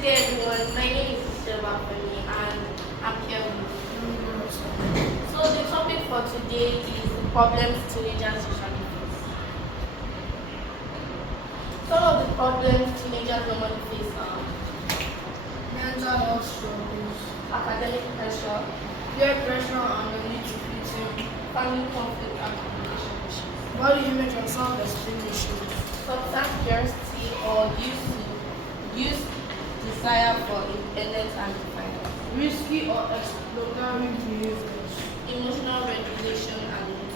day everyone, my name is Silva and I'm here with you. So the topic for today is the problems teenagers usually face. Some of the problems teenagers normally face are Mental health struggles, academic pressure, peer pressure and the need to fit in, family conflict and communication issues, body image and self-esteem issues, substance curiosity or use desire for independence and defiance, risky or exploratory behaviors. emotional regulation and mood.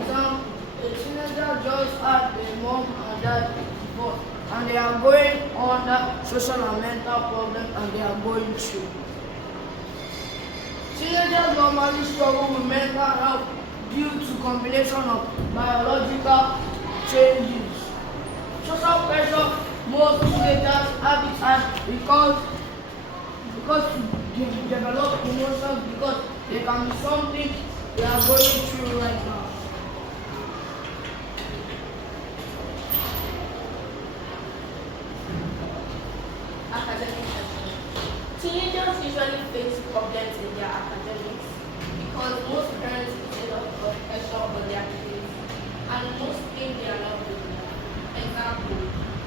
Example, a teenager just had a mom and dad divorce and they are going under social and mental problems and they are going through. Teenagers normally struggle with mental health due to combination of biological changes. Social pressure, most teenagers have it hard because to develop emotions because they can be something they are going through right now. Academic pressure. Teenagers usually face problems in their academics because most parents put a lot of pressure on their kids and most think they are not good enough. Example,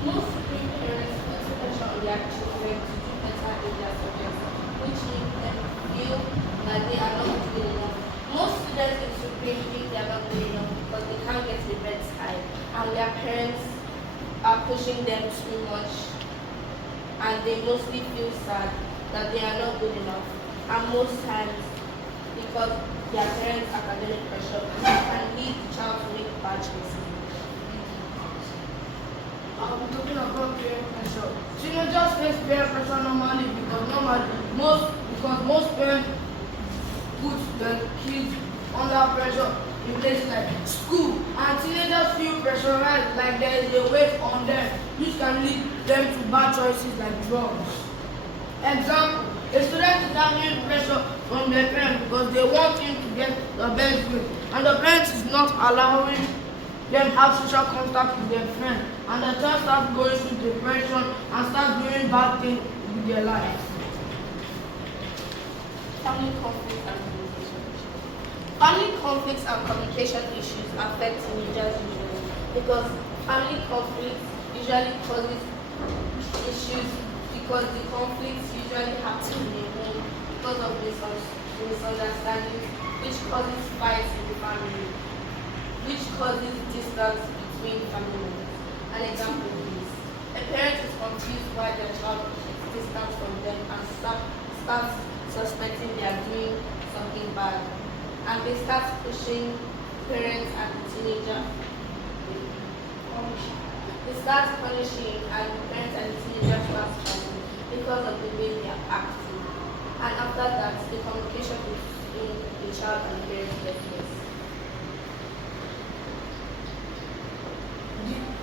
most parents put pressure on their children to do better in their subjects, which makes them feel that they are not good enough. Most students in Supreme think they are not good enough because they can't get a red sky and their parents are pushing them too much and they mostly feel sad that they are not good enough. And most times, because their parents' academic pressure can lead the child to make bad choices. I'm talking about peer pressure. Teenagers face peer pressure normally because most parents put their kids under pressure in places like school and teenagers feel pressurized like there is a weight on them which can lead them to bad choices like drugs. Example, a student is having pressure from their parents because they want him to get the best grade and the parents is not allowing them have social contact with their friends and the child starts going through depression and starts doing bad things with their life. Family conflicts and communication issues. Family conflicts and communication issues affect teenagers usually because family conflicts usually causes issues because the conflicts usually happen in a home because of misunderstandings, which causes fights in the family, which causes distance between family members. An example is a parent is confused why their child is distant from them and starts suspecting they are doing something bad. And they start pushing parents and the teenager. They start punishing and parents and the teenager start fighting because of the way they are acting. And after that, the communication between the child and the parents gets worse.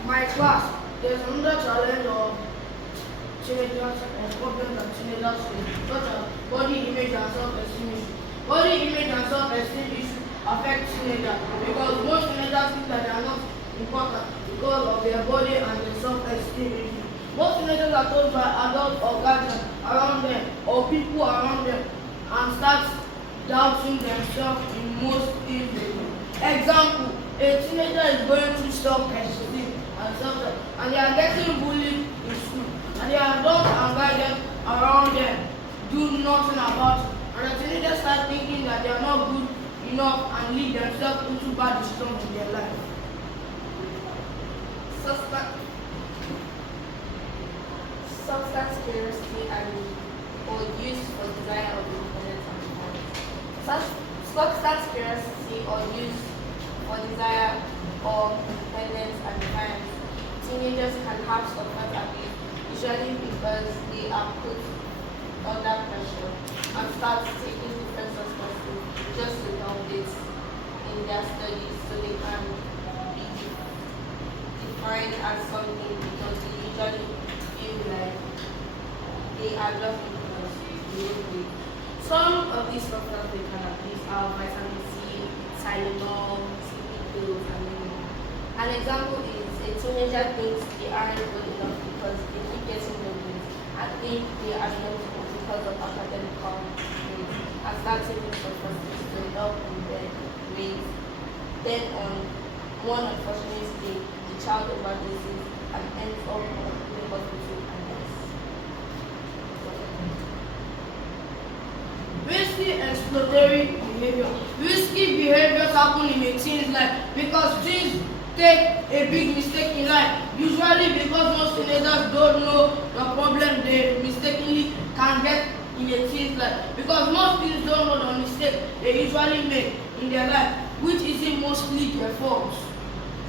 My class, there's another challenge of teenagers and problems that teenagers face, such as body image and self-esteem issues. Body image and self-esteem issues affect teenagers because most teenagers think that they are not important because of their body and their self-esteem issues. Most teenagers are told by adults or guardians around them or people around them and start doubting themselves in most cases. Example, a teenager is going through self-esteem and self-esteem and they are getting bullied in school and their adults and guardians around them do nothing about it. And the teenagers start thinking that they are not good enough and lead themselves into bad decisions in their life. Substance curiosity and or use for desire of independence and defiance. Substance curiosity or use for desire of independence and defiance. Teenagers can have substance abuse usually because they are put under pressure and start taking different substances just to help it in their studies so they can be defined as something because they usually feel like they are just because they look weak. Some of these substances they can abuse are vitamin C, Tylenol, sleeping pills, and many more. An example is a teenager thinks they aren't good enough think they are not because of academic grades and start taking substances to help in their grades. Then on one unfortunate day, the child overdoses and ends up in the hospital and dies. Risky exploratory behavior. Risky behaviors happen in a teen's life because teens take a big mistake in life. Usually because most teenagers don't know the problem they mistakenly can get in a teen's life. Because most teens don't know the mistake they usually make in their life, which isn't mostly their fault.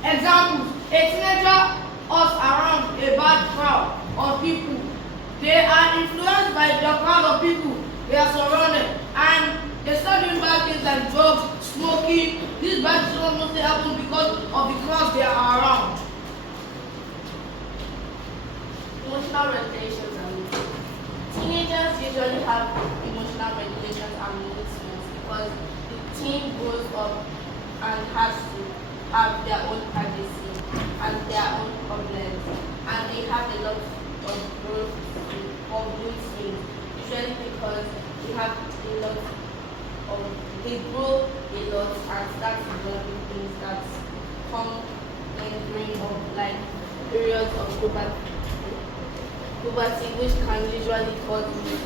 Examples: a teenager us around a bad crowd of people. They are influenced by the crowd of people they are surrounded, and they start doing bad things like drugs, smoking. These bad things mostly happen because of the crowds they are around. Emotional regulations and mood. Teenagers usually have emotional regulations and mood swings because the teen grows up and has to have their own privacy and their own problems, and they have a lot of growth of mood swings, usually because they have a lot of, they grow a lot and start developing things that come in during of like periods of puberty, which can usually cause mood.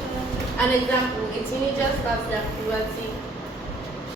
An example: a teenager starts their puberty